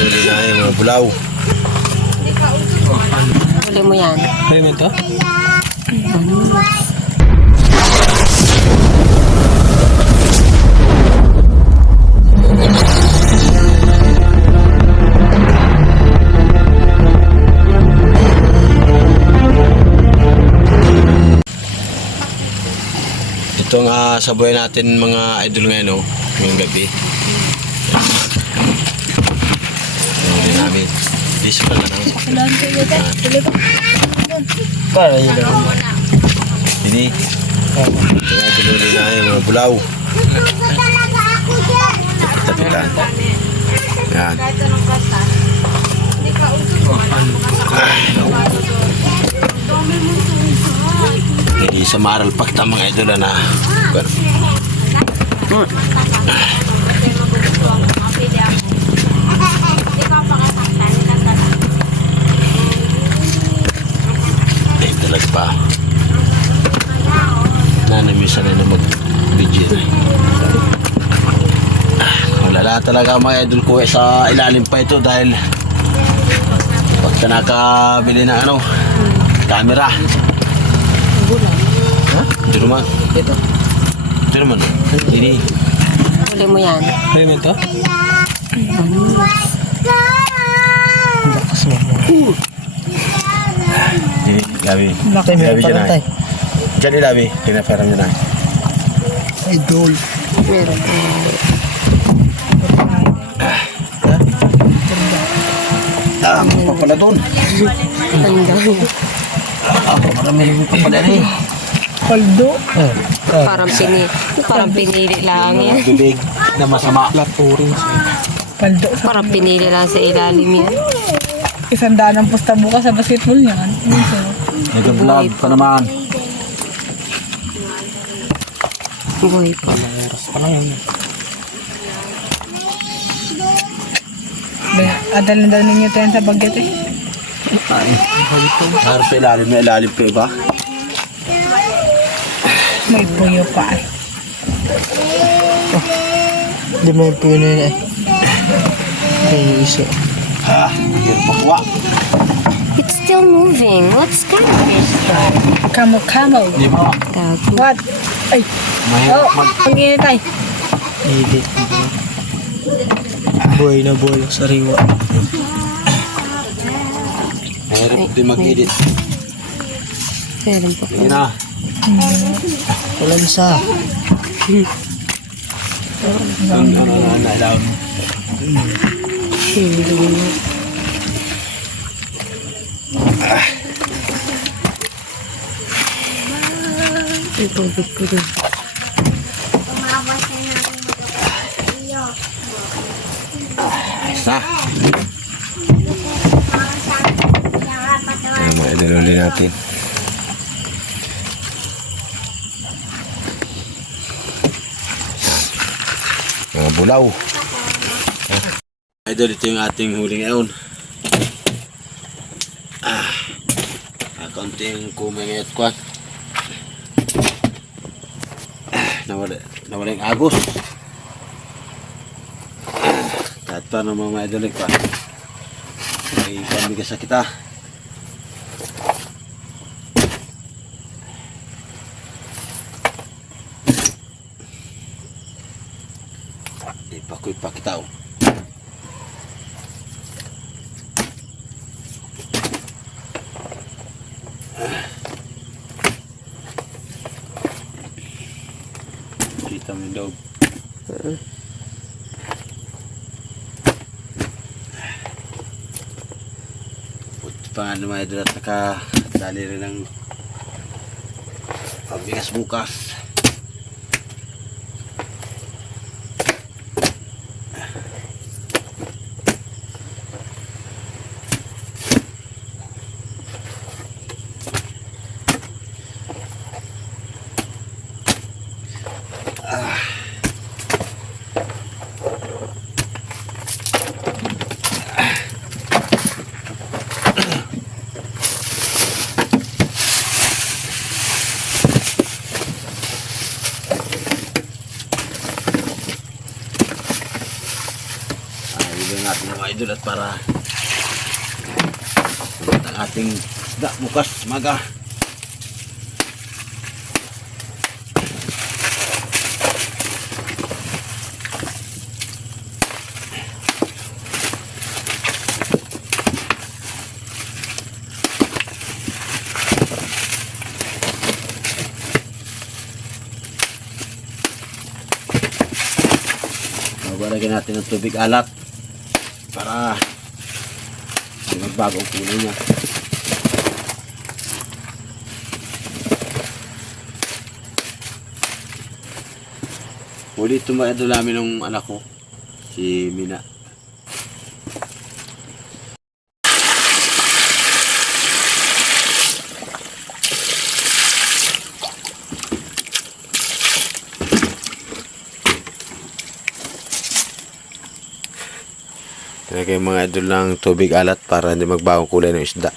Huli na yung mga bulaw. Huli mo yan. Huli mo ito? Itong sabuhay natin mga idol ngayon, no? Ngayong gabi. Huli namin. This pala lang. Para yun lang. Ini. Ito nga huli na yung mga bulaw. Tapitan. Yan. Hindi sa maral pakta mga idol na. Ay talag pa. Nanamisan na mag-video na. Wala talaga mga idol ko sa ilalim pa ito dahil pagka nakabili na camera. Ha? Ito naman. Ito. Ito naman. Ini. Huli mo yan. Huli mo ito? Lakas mo. Ini, Labi. Laki mo Labi pa dyan lang ay. tayo. Dyan ni Labi. Pinaparam niya na. Idol. Meron. Pa pala doon. Hanggang. Marami rin pa pala rin. Paldo. Parang pinili lang yan. Bibig na masama. Laturin siya. Paldo. Parang pinili lang sa ilalim yan. 100 ang pusta bukas sa basketball niyan. Nag-vlog pa naman. Buhay pa. Oras pa lang yun. Adal na daw ninyo tayo sa bagyat eh. Harap sa ilalim na ilalim pa iba. May puyo pa eh. Hindi mo po yun eh. Ay, iso. Ha, hirap makuha. It's still moving. Let's go. Kamo. Di ba? Gago. What? Ay. Mahirap mag... Ang init ay. Edit. Buhay na buhay ang sariwa. Mahirap din mag-edit. Meron pa. Sige na. Walang sa. Nailaw. Ang tubig ko dun. Ayos na. Ayan mga ilululi natin. Mga bulaw. Idol, ito yung ating huli ngayon. Kaunting kumingit ko. Nawala yung agos. Kahit pa naman mga idol ko. May pamigas sa kita. Ipakoy pa kita. Kita mo yung dog. Buti pa nga naman idol at nakadali rin ng pambigas bukas. mga idol at para ang ating isda bukas maga. Lagyan natin ng tubig alat para magbago ang kulay niya. Muli ito mga idol namin ng anak ko, si Mina. Lagay mga idol ng tubig alat para hindi magbagong kulay ng isda.